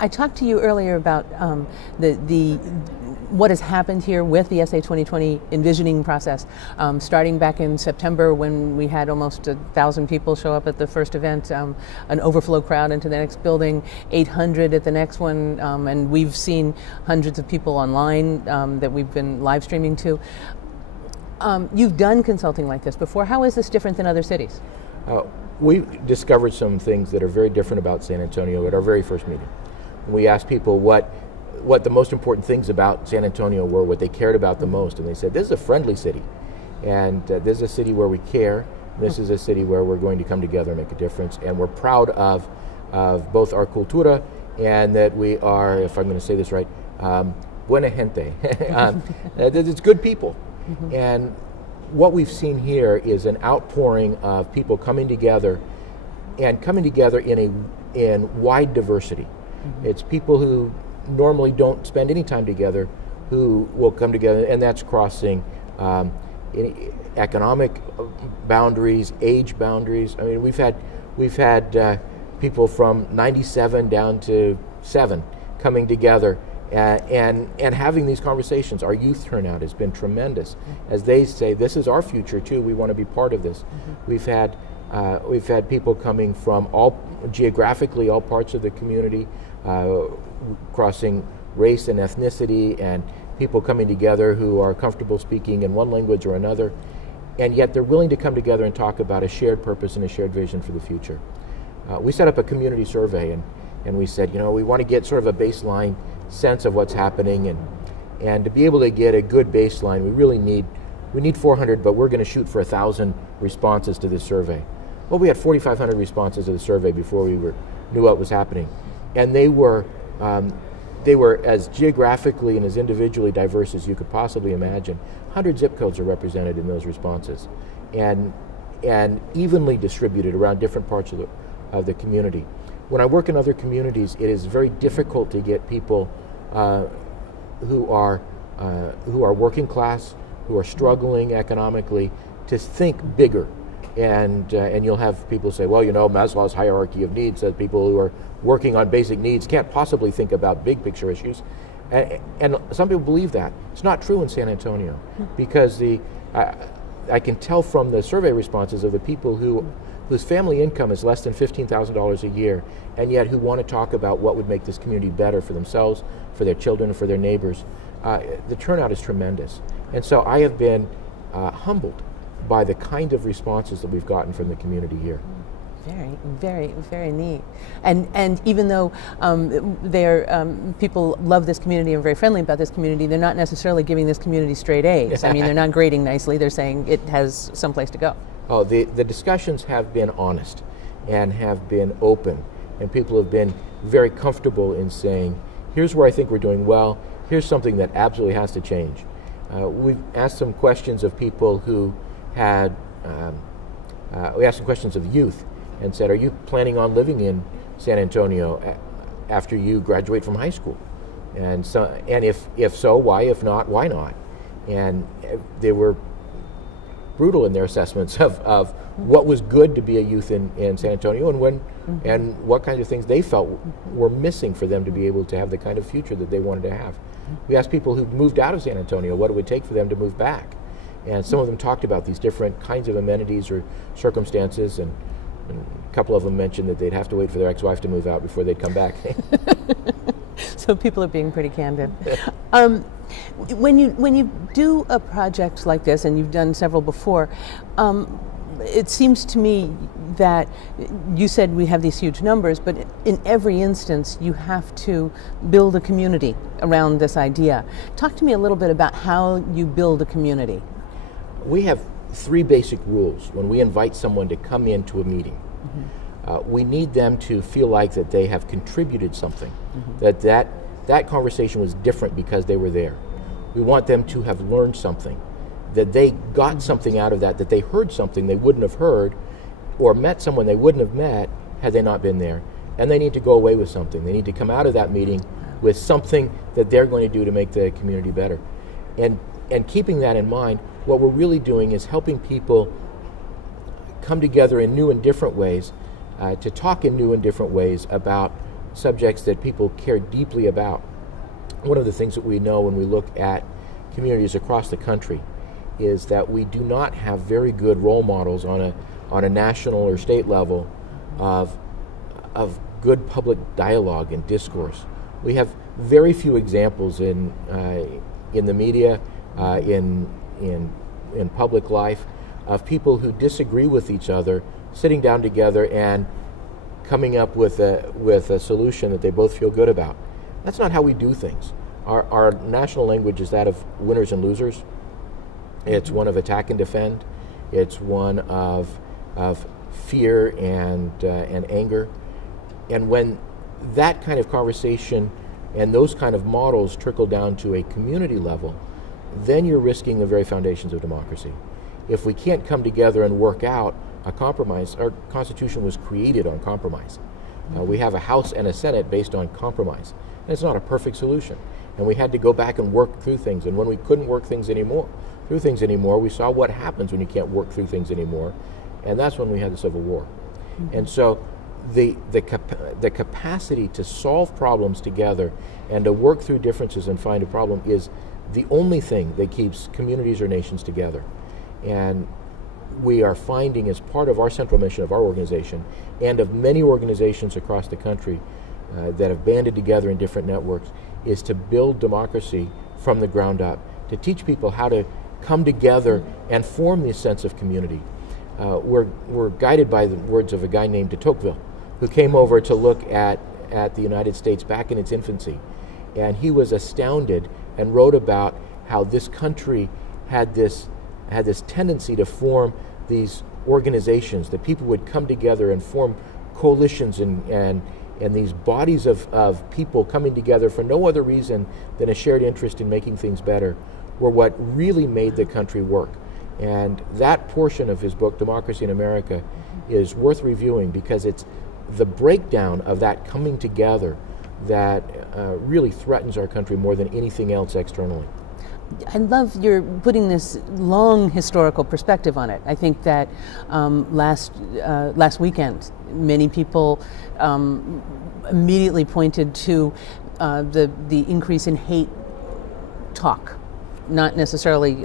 I talked to you earlier about what has happened here with the SA 2020 envisioning process, starting back in September when we had almost 1,000 people show up at the first event, an overflow crowd into the next building, 800 at the next one, and we've seen hundreds of people online that we've been live streaming to. You've done consulting like this before. How is this different than other cities? We discovered some things that are very different about San Antonio at our very first meeting. We asked people what the most important things about San Antonio were, what they cared about the most, and they said, this is a friendly city, and this is a city where we care, this is a city where we're going to come together and make a difference, and we're proud of both our cultura and that we are, if I'm going to say this right, buena gente. It's good people. Mm-hmm. And what we've seen here is an outpouring of people coming together, and coming together in wide diversity. Mm-hmm. It's people who normally don't spend any time together who will come together, and that's crossing economic boundaries, age boundaries. I mean, we've had people from 97 down to 7 coming together and having these conversations. Our youth turnout has been tremendous, as they say, this is our future too, we want to be part of this. Mm-hmm. We've had people coming from geographically all parts of the community, crossing race and ethnicity, and people coming together who are comfortable speaking in one language or another, and yet they're willing to come together and talk about a shared purpose and a shared vision for the future. We set up a community survey, and we said, we want to get sort of a baseline sense of what's happening, and to be able to get a good baseline, we need 400, but we're going to shoot for 1,000 responses to this survey. Well, we had 4,500 responses to the survey before we knew what was happening, and they were as geographically and as individually diverse as you could possibly imagine. 100 zip codes are represented in those responses, and evenly distributed around different parts of the community. When I work in other communities, it is very difficult to get people who are working class, who are struggling economically, to think bigger. And you'll have people say, well, Maslow's hierarchy of needs says people who are working on basic needs can't possibly think about big picture issues. And some people believe that. It's not true in San Antonio, because I can tell from the survey responses of the people whose family income is less than $15,000 a year, and yet who want to talk about what would make this community better for themselves, for their children, for their neighbors. The turnout is tremendous. And so I have been humbled by the kind of responses that we've gotten from the community here. Very, very, very neat. And even though people love this community and are very friendly about this community, they're not necessarily giving this community straight A's. I mean, they're not grading nicely. They're saying it has someplace to go. Oh, the discussions have been honest and have been open, and people have been very comfortable in saying, here's where I think we're doing well, here's something that absolutely has to change. We've asked some questions of people who had, we asked some questions of youth and said, are you planning on living in San Antonio after you graduate from high school? And if so, why? If not, why not? And they were brutal in their assessments of what was good to be a youth in San Antonio, and what kinds of things they felt were missing for them to be able to have the kind of future that they wanted to have. We asked people who moved out of San Antonio what it would take for them to move back, and some of them talked about these different kinds of amenities or circumstances, and a couple of them mentioned that they'd have to wait for their ex-wife to move out before they'd come back. So people are being pretty candid. When you do a project like this, and you've done several before, it seems to me that you said we have these huge numbers, but in every instance you have to build a community around this idea. Talk to me a little bit about how you build a community. We have 3 basic rules when we invite someone to come into a meeting. Mm-hmm. We need them to feel like that they have contributed something, mm-hmm. that conversation was different because they were there. We want them to have learned something, that they got something out of that they heard something they wouldn't have heard, or met someone they wouldn't have met had they not been there. And they need to go away with something. They need to come out of that meeting with something that they're going to do to make the community better. And keeping that in mind, what we're really doing is helping people come together in new and different ways, to talk in new and different ways about subjects that people care deeply about. One of the things that we know when we look at communities across the country is that we do not have very good role models on a national or state level of good public dialogue and discourse. We have very few examples in the media, in public life, of people who disagree with each other sitting down together and coming up with a solution that they both feel good about. That's not how we do things. Our national language is that of winners and losers. It's one of attack and defend. It's one of fear and anger. And when that kind of conversation and those kind of models trickle down to a community level, then you're risking the very foundations of democracy. If we can't come together and work out a compromise, our Constitution was created on compromise. We have a House and a Senate based on compromise. And it's not a perfect solution. And we had to go back and work through things. And when we couldn't work through things anymore, we saw what happens when you can't work through things anymore. And that's when we had the Civil War. And so the capacity to solve problems together and to work through differences and find a problem is the only thing that keeps communities or nations together. And we are finding, as part of our central mission of our organization and of many organizations across the country that have banded together in different networks, is to build democracy from the ground up, to teach people how to come together and form this sense of community. We're guided by the words of a guy named de Tocqueville, who came over to look at the United States back in its infancy. And he was astounded and wrote about how this country had this tendency to form these organizations, that people would come together and form coalitions and these bodies of people coming together for no other reason than a shared interest in making things better, were what really made the country work. And that portion of his book, Democracy in America, is worth reviewing because it's the breakdown of that coming together that really threatens our country more than anything else externally. I love your putting this long historical perspective on it. I think that last weekend, many people immediately pointed to the increase in hate talk. Not necessarily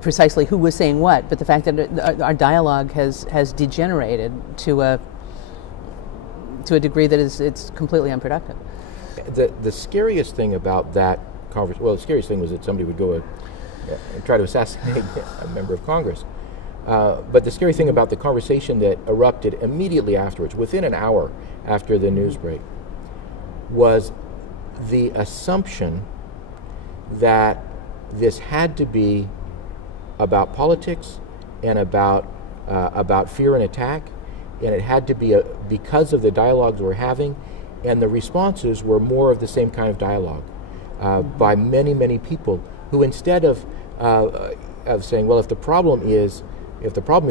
precisely who was saying what, but the fact that our dialogue has degenerated to a degree that it's completely unproductive. The scariest thing about that conversation, well, the scariest thing was that somebody would go and try to assassinate a member of Congress. But the scary thing about the conversation that erupted immediately afterwards, within an hour after the news break, was the assumption that this had to be about politics and about fear and attack, and it had to be because of the dialogues we're having, and the responses were more of the same kind of dialogue by many people who, instead of saying, well, if the problem is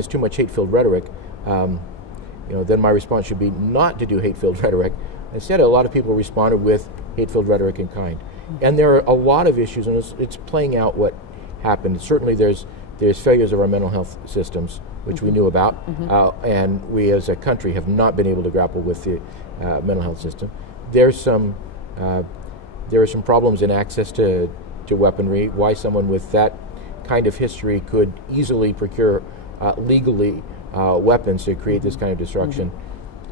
too much hate-filled rhetoric, then my response should be not to do hate-filled rhetoric. Instead, a lot of people responded with hate-filled rhetoric in kind. And there are a lot of issues, and it's playing out what happened. Certainly there's failures of our mental health systems, which we knew about, and we as a country have not been able to grapple with the mental health system. There are some problems in access to weaponry, why someone with that kind of history could easily procure legally weapons to create this kind of destruction,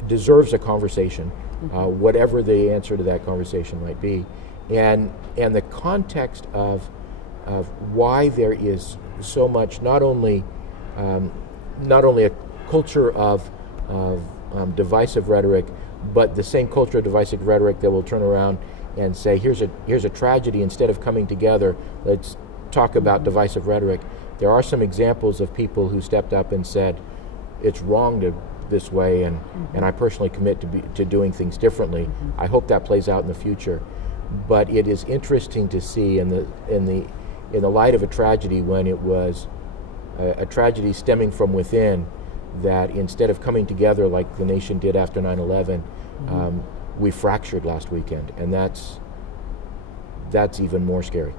deserves a conversation, whatever the answer to that conversation might be. And the context of why there is so much, not only a culture of divisive rhetoric, but the same culture of divisive rhetoric that will turn around and say, here's a tragedy, instead of coming together, let's talk about divisive rhetoric. There are some examples of people who stepped up and said, it's wrong this way, and I personally commit to doing things differently. I hope that plays out in the future. But it is interesting to see in the light of a tragedy, when it was a tragedy stemming from within, that instead of coming together like the nation did after 9/11, we fractured last weekend, and that's even more scary.